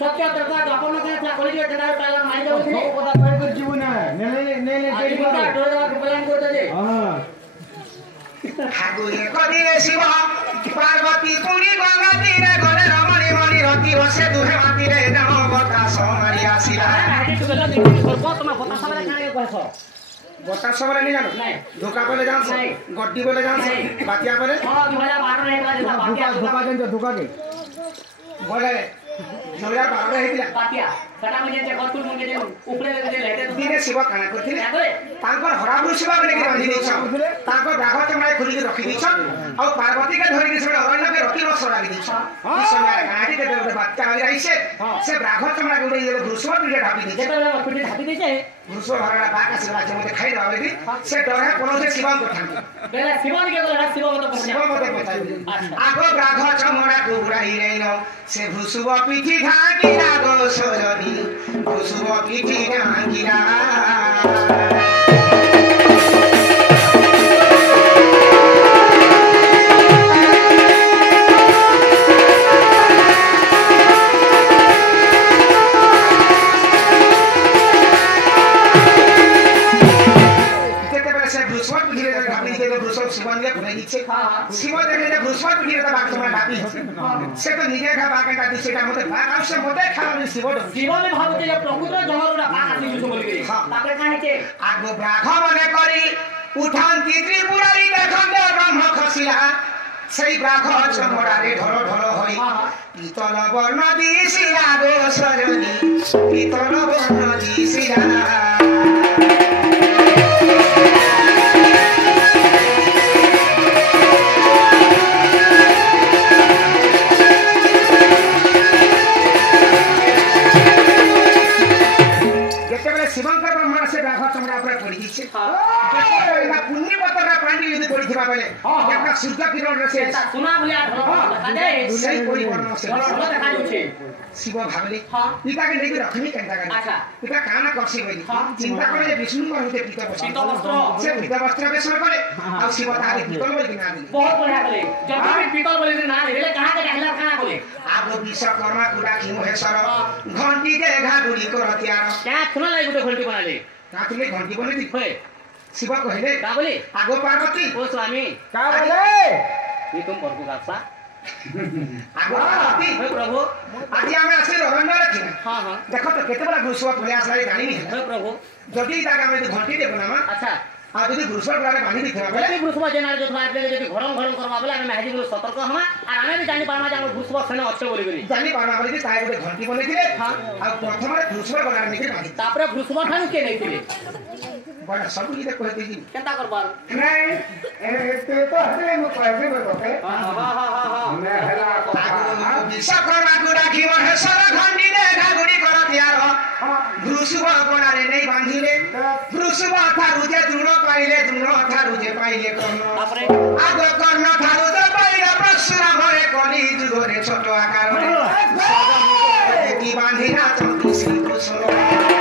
सत्य तथा अपन के था कोली के केदा ताला मारी जाऊ छे ओ पता कर कर जीवन है ने आदि का डोरे का प्लान करते जे हां हागु ये कदिरे शिव पार्वती कुड़ी गंगा तीरे गले रमणी मणि रति बसे दुहे माती रे नमो बतास मारी आसिला हाडी तो बेला देखि करबो तमा बतास मारे खाने के कहछो बतास मारे नहीं जानो नहीं धोखा बोले जान नहीं गड्डी बोले जान बातिया बोले हां 2012 रे एकला बातिया धोखा के बोले 2012 रे हेतिला बातिया सटा मुझे जे गतुल मुझे जे उपरे जे लेते दिने शिव काना करथिले करे तांकर हराबुर शिव बोले के बांधी देछ तांकर राघव चमड़ाय खुली के रखी देछ और पार्वती के धरि के छोड़ अरण्य के रति रस लागी देछ ई समय गाड़ी के देव बात्या वाली आइसे से राघव चमड़ा के उड़े घुसवा पीड़े ढापी देछ जेतले पीड़े ढापी देछे घुसवा भरला बाका शिवा जे मते खाई रहले भी से डरे कोनो से शिवा को ठान बेला शिवन के गला शिव मत शिव पहुंचा मते पहुंचाई आगो राघव चमड़ा को उड़ाई रेनो से घुसवा पीठी ढाकी लागो सोजनी घुसवा पीठी ढाकी ला शिव देखले घुसवा पीठी रे बाक चमड़ा ढापी से तो निजे खा बाके का दिसेटा मते बाक से मते खाला शिव जीवन में भाबते जे प्रकृति जहरुडा बाक आसी जुसो बोली के तापरे काहे के आगो ब्राह्मण मने करी उठान तीत्री पुरारी देखंद ब्रह्म खसिला সেই ব্রাহ্মণ চমড়ারে ঢল ঢল হই পিতল বর্ণ দিছিলা গো সজনী পিতল বর্ণ দিছিলা যেতেবেলে শিবঙ্কর ব্রহ্মণ সে ব্রাহ্মণ চমড়া উপরে পড়ি দিছে না পুণ্য বতরা পানি যদি পড়ি থিবা বেলে একটা সূর্য কিরণ রে সে सुना बोलिया দেখা যায় সেই পরিবর্ণ সে ढल দেখা যাচ্ছে শিব ভাবলে ইটাকে নেকি রখনি কেনটা কেন আচ্ছা এটা কানা করছি বলি চিন্তা করে যে বিষ্ণু মরুতে পিত বস্ত্র পিত বস্ত্র সে পিত বস্ত্র বেশন করে আর শিব তাহারে পিতল বলি কিনা দিলে बहुत बढ़िया बोले जब भी पीतल बोले ना हेले कहां के कहला खाना बोले आगो विश्वकर्मा कुड़ा की महेश्वर घंटी के घाडुरी करतियार क्या सुना लाई गुटे घंटी बनाले कातिले घंटी बने दी होय शिव कहले का बोले आगो पार्वती ओ स्वामी का बोले ये तुम प्रभु गासा आगो पार्वती हे प्रभु आज आमे आसे ररण्य रखी हां हां देखो तो केते बड़ा घुसवा पले आसलाई जानी नहीं हे प्रभु जदी ताका में घंटी देबो ना अच्छा आ जदी घुसवा गलारे बांधी दिखरा बेले जति घुसवा जेनार जो था जे घरम घरम करबा बोले हमें मेहदी गुलो सतर्क हमा और हमें भी जानि पामा जे हम घुसवा सेना अच्छे बोली बोली जानी पाना बोली ताई गोटे घंटी बने दिले हां आ प्रथम रे घुसवा गलारे निकली बांधी तापरे घुसवा ठानु के नहीं थिले बड़ा सब की देखो हेती जी केंता करबार नहीं ते तो हले मु कहबे बतोके मैं हला को विश्वकर्मा को राखी महेश्वर घंटी दे घागुड़ी करतियार घुसवा गलारे नहीं बांधिले घुसवा थारु जे तृण थारु जे पाइले कर्ण तापरे आगो कर्ण थारु जे पाइले परशुराम रे कली जुगरे छोट आकार रे की बांधिना चंदू श्री कृष्ण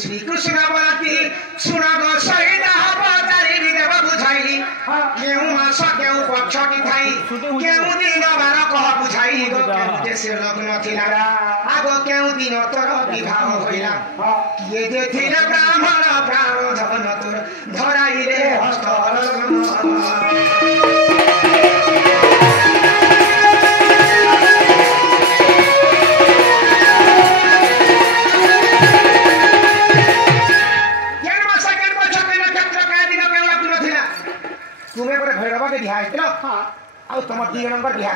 श्री कृष्ण बोलाती सुना गो सहित हबतारी विदेव बुझाई केहू मास केहू पक्ष की थाई केहू दिन बार कह बुझाई गो केहू जैसे लग्न थिला आगो केहू दिन तोर विवाह होइला किए जे थिला ब्राह्मण प्राण धन तोर धराई रे हस्त तुम दी नंबर बिहा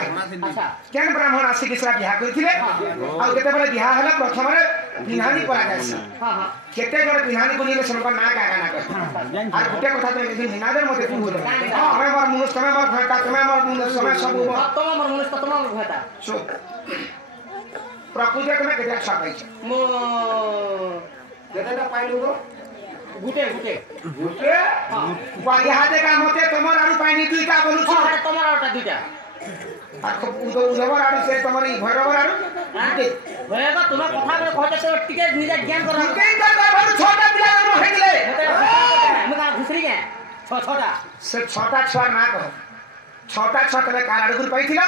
अच्छा केन ब्राह्मण आसी किसरा बिहा करथिले आ केते बेले बिहा हला प्रथम रे पिन्हानी पड़ा जाए हां हां केते जण पिन्हानी को लिए सबका ना का ना कर আর গুটে কথা তো একদিন নিনাদের মধ্যে তুমি বলে আমি আমার মুনুষ তুমি আমার ভাতা তুমি আমার মুনুষ সময় সব তোমার আমার মনুষ তোমার ভাতা সো প্রকৃতি তুমি কেতে ছাপাইছ মো কেতেটা পাইলু গো গুটে গুটে গুটে বাড়ি হাতে কাম হতে তোমার আর পাইনি দুইটা বলুছ আরে তোমার আরটা দুইটা আর খুব উদবর আর সে তোমার এই ভৈরবর আর গুটে ভয়বা তোমার কথা বলে কইতে তো টিকে নিজে জ্ঞান করা কেন কর ছোটা পিলা জন্ম হয়ে গেলে মুকা ঘুসরি গে ছটা সে ছটা ছুয়া না কহ ছটা ছুয়া তুমি কার আড়গুর পাইছিল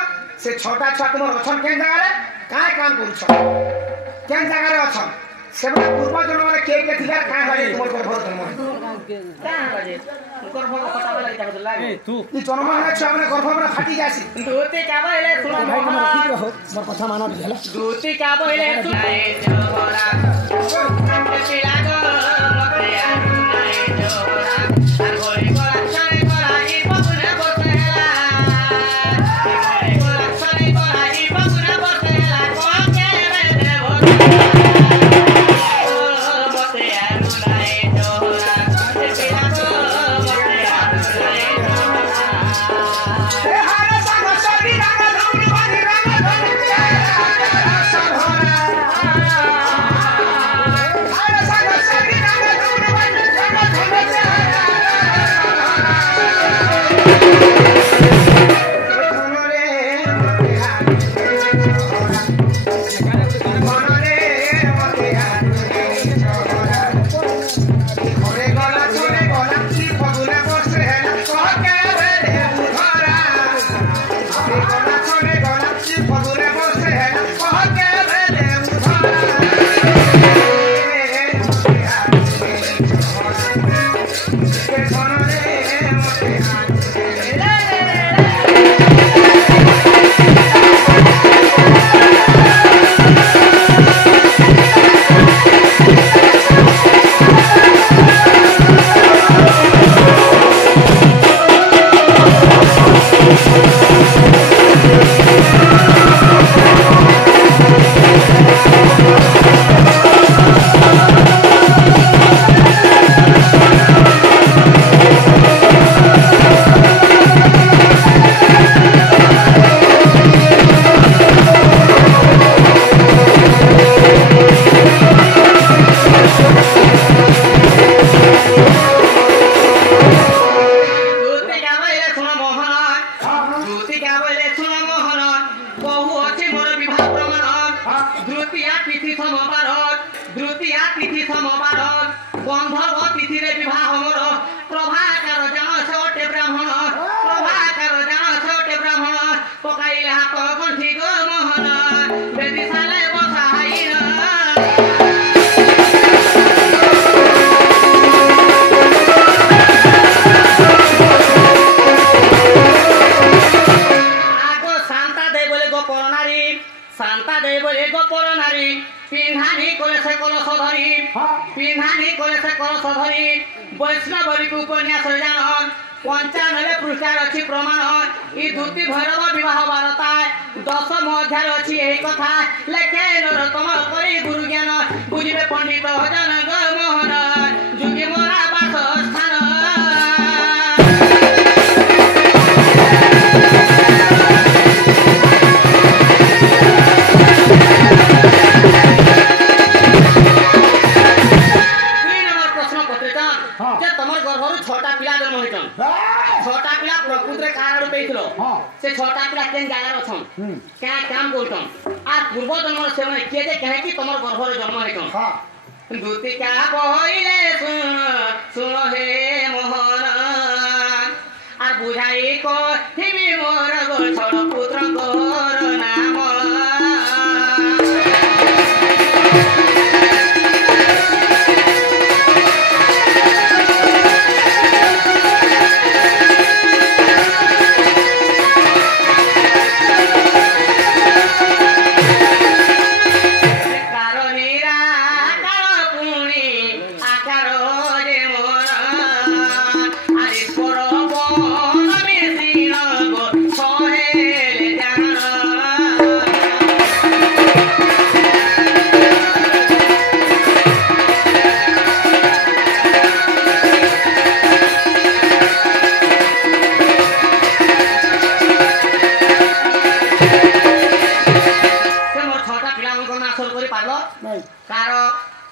সে ছটা ছুয়া তোমার অছন কেন জায়গায় কায় কাম করছ কেন জায়গায় অছন সেগুলা পূর্ব জন্মরে কে কে থিলা কায় হয় তোমার গর্ভ জন্ম কাঁ বাজে মুকর ভগ কথা বলে যাবে লাগে তু এই জন্ম হলে ছুয়া মানে গর্ভ মানে ফাটি যাসি দুতি কাবা এলে শুনা মোহন মোর কথা মানো দিলা দুতি কাবা এলে শুনাই জোরা দুতি লাগো মতে আনাই জোরা আর গরি গলা ছাই গলাই বগুনা বসেলা গরি গলা ছাই গলাই বগুনা বসেলা কোকে রে দেব মতে আনাই জোরা দুতি লাগো মতে আনাই জোরা এ হারে সাগা সবি রাগা ধুনু বানি রাগা ধুনু হারে সাগা সবি রাগা ধুনু বানি রাগা ধুনু वैष्णवरी उपन्यास जान 95 पृष्ठार अच्छी प्रमाण ई धूति भैरव विवाह वार्ता 10 अध्याय अच्छी यही कथा लेखे नरोत्तम करी गुरु ज्ञान बुझे पंडित जन मोहन जुगी मोरा बास स्थान प्रकृति कारण पेइथिलो से छोटा पिला केन जागर अछन क्या काम करछन आ पूर्व जन्म से माने के जे कहे कि तमर गर्भ रे जन्म हेतन हां दूती क्या कहइले सुन सुन हे मोहन आ बुझाई को हिबी मोर गो छोड़ पुत्र गोर नाम Sorry,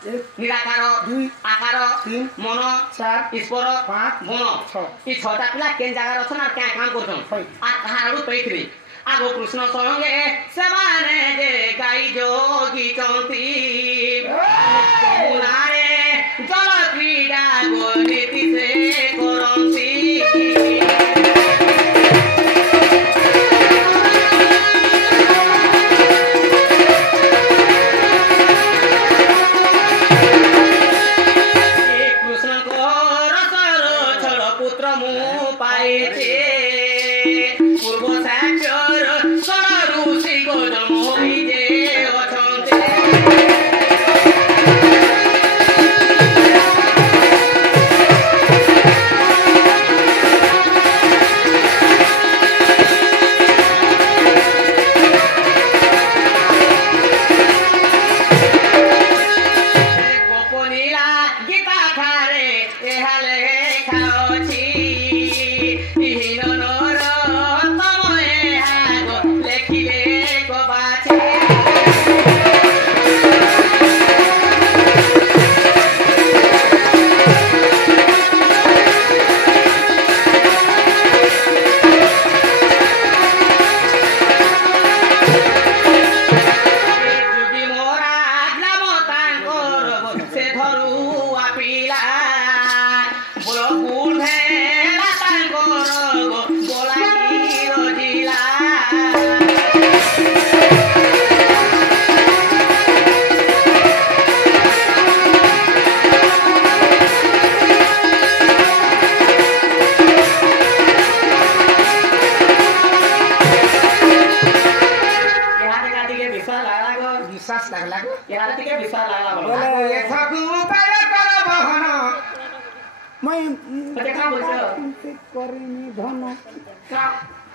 निराकार आकार मन ईश्वर गुण ये छटा पिला केन जगह अछन आ क्या काम करछन आ कहारू पैथरे आगो कृष्ण संगे समाने जे गाई जोगी चंती मुनारे जल क्रीड़ा गो नीति से करंती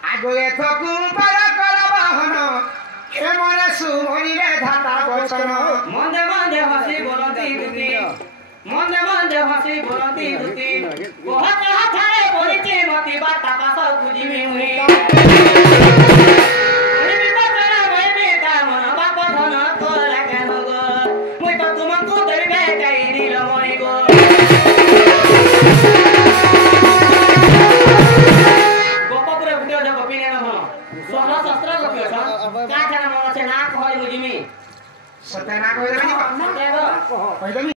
आगोले थकु पाया करबहन एमने सुमनिले धाता बचन मंदे मंदे हसी बोलती दुती मंदे मंदे हसी बोलती दुती बहुत हाथारे बोलती मती बात पास खुजिमी हुई अरे बचना भई बेटा मन बाप धन तोला केन गो मुई तो तुमको धरबे काई दिल मनी गो सत्यना कहले